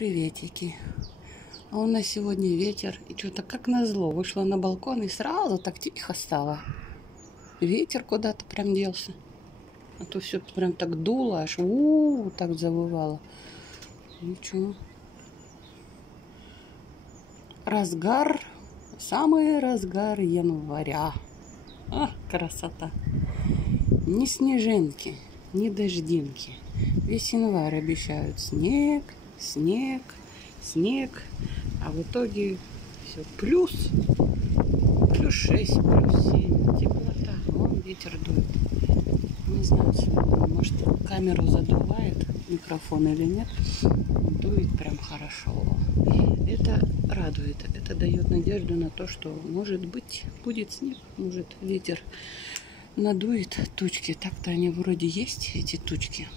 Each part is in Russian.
Приветики. А у нас сегодня ветер. И что-то как назло. Вышла на балкон и сразу так тихо стало. Ветер куда-то прям делся. А то все прям так дуло, аж так завывало. Ничего. Разгар. Самый разгар января. Красота. Ни снежинки, ни дождинки. Весь январь обещают снег, снег, снег. А в итоге все плюс 6, плюс 7. Теплота. Вон ветер дует. Не знаю, может камеру задувает микрофон или нет. Дует прям хорошо. Это радует. Это дает надежду на то, что может быть будет снег, может ветер надует тучки. Так-то они вроде есть, эти тучки.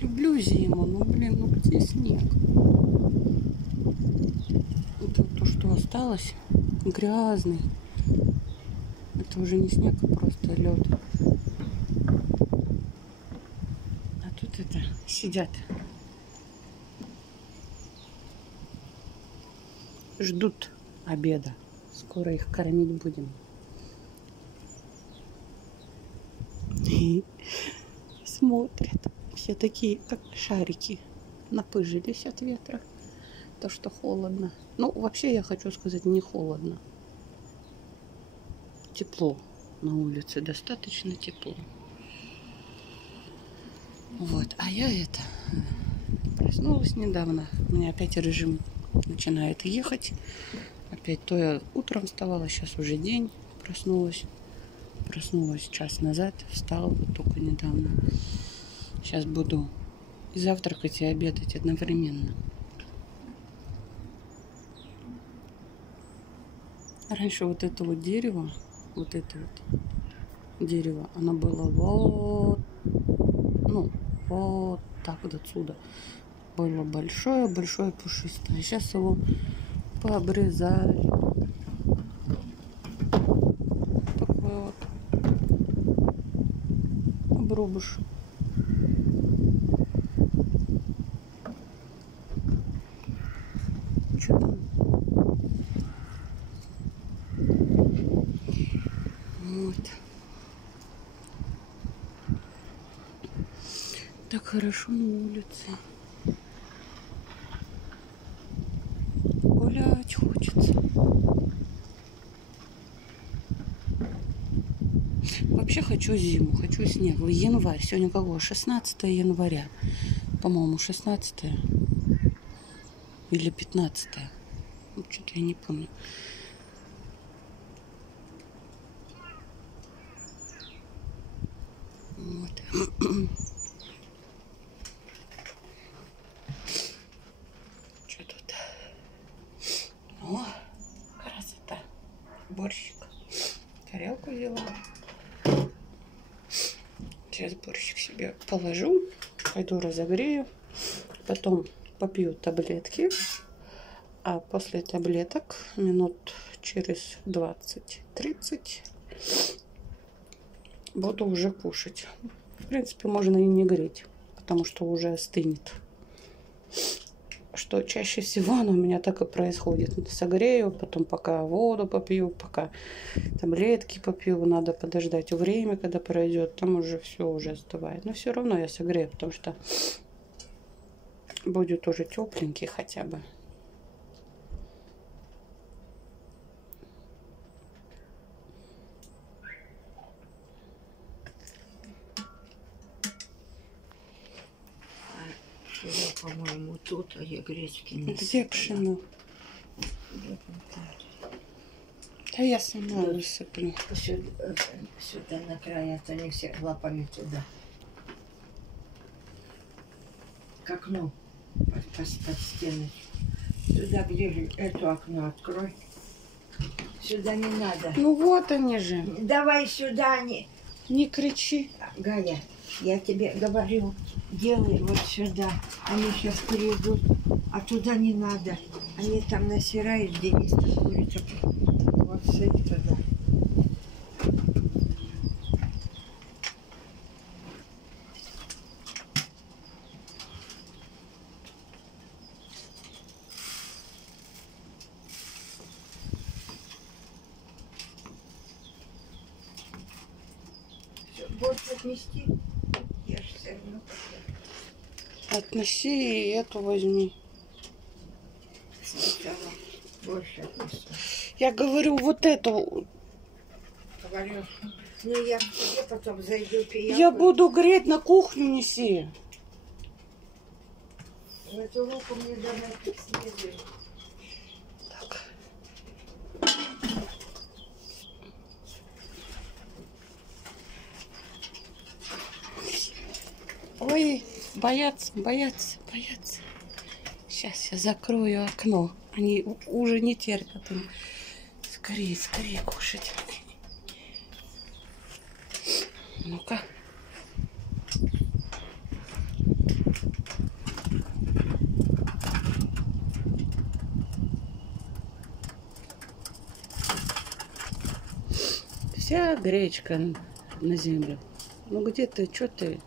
Люблю зиму, но, ну где снег? Это то, что осталось, грязный. Это уже не снег, а просто лед. А тут это сидят. Ждут обеда. Скоро их кормить будем. И смотрят. Все такие, как шарики. Напыжились от ветра. То, что холодно. Ну, вообще, я хочу сказать, не холодно. Тепло на улице. Достаточно тепло. Вот. А я проснулась недавно. У меня опять режим начинает ехать. Опять то я утром вставала, сейчас уже день. Проснулась час назад. Встала только недавно. Сейчас буду и завтракать, и обедать одновременно. Раньше вот это вот дерево, оно было вот так вот отсюда. Было большое пушистое. Сейчас его пообрезали. Такой вот обрубыш. Что там? Вот. Так хорошо на улице. Гулять хочется. Вообще хочу зиму, хочу снег. Январь. Сегодня какого? 16 января. По-моему, 16 или 15. Ну, что-то я не помню. Вот. Что тут? О, красота. Борщик. Тарелку взяла. Сейчас борщик себе положу. Пойду разогрею. Потом попью таблетки. А после таблеток минут через 20-30 буду уже кушать. В принципе, можно и не греть, потому что уже остынет. Что чаще всего оно у меня так и происходит. Согрею, потом пока воду попью, пока таблетки попью, надо подождать время, когда пройдет, там уже все уже остывает. Но все равно я согрею, потому что будет уже тепленький хотя бы. По-моему, тут, а я гречки не Где пшено? Да я сама высыплю. Сюда на край, а не все лапами туда. К окну, под стеной. Сюда, где это окно открой. Сюда не надо. Ну вот они же. Давай сюда, Не кричи. Галя, я тебе говорю, делай вот сюда. Они сейчас перейдут, а туда не надо. Они там насирают, Денис, курица. Вот сыпь туда. Хочешь отнести? Я же все равно Относи и эту возьми. сначала больше отнесу. Я говорю, вот эту. Говорю, ну я к тебе потом зайду пиявку. Я буду греть, на кухню неси. В эту руку мне давай как следует. Так. Ой, боятся, боятся, боятся. Сейчас я закрою окно. Они уже не терпят. Им. Скорее, скорее кушать. Ну-ка. Вся гречка на землю. Ну где ты, что ты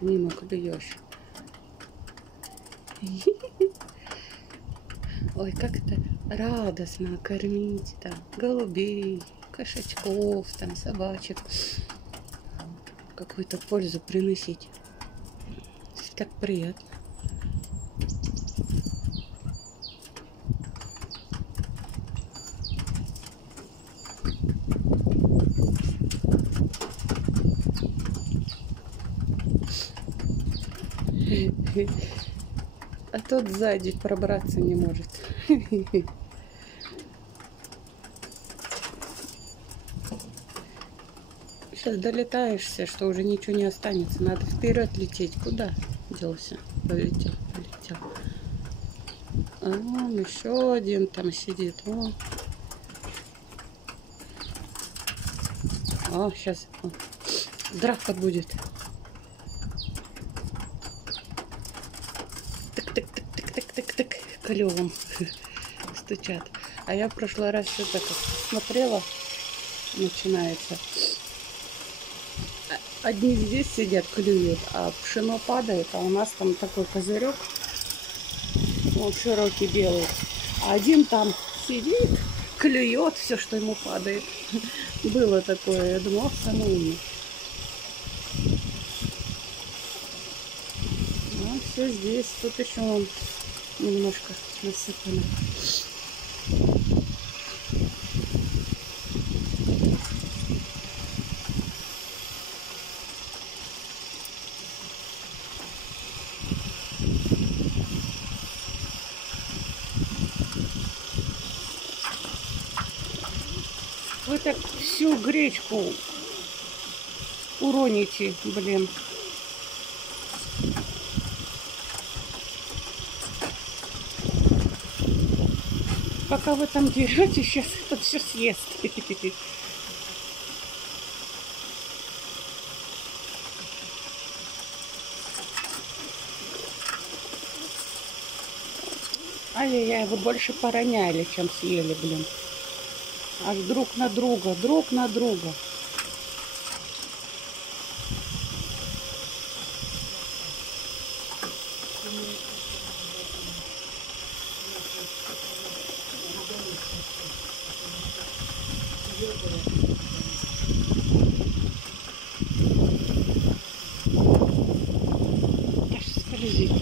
мимо клюешь? Ой, как это радостно кормить там голубей, кошачков, там собачек. Какую-то пользу приносить. Так приятно. А тот сзади пробраться не может. Сейчас долетаешься, что уже ничего не останется. Надо вперед лететь. Куда делся? Полетел, полетел. А вон еще один там сидит. О, сейчас драка будет. Тык-тык-тык-тык-тык-тык-тык. Клювом стучат. А я в прошлый раз что-то как смотрела, начинается. Одни здесь сидят, клюют, а пшено падает, а у нас там такой козырек, он широкий белый. А один там сидит, клюет все, что ему падает. Было такое, я думала, самый умный. Ну, все здесь, тут еще он немножко насыпано. Вы так всю гречку уроните, блин. Пока вы там деретесь, сейчас это все съест. Ай-яй-яй, вы больше пороняли, чем съели, блин. Аж друг на друга, друг на друга. Аж скользит.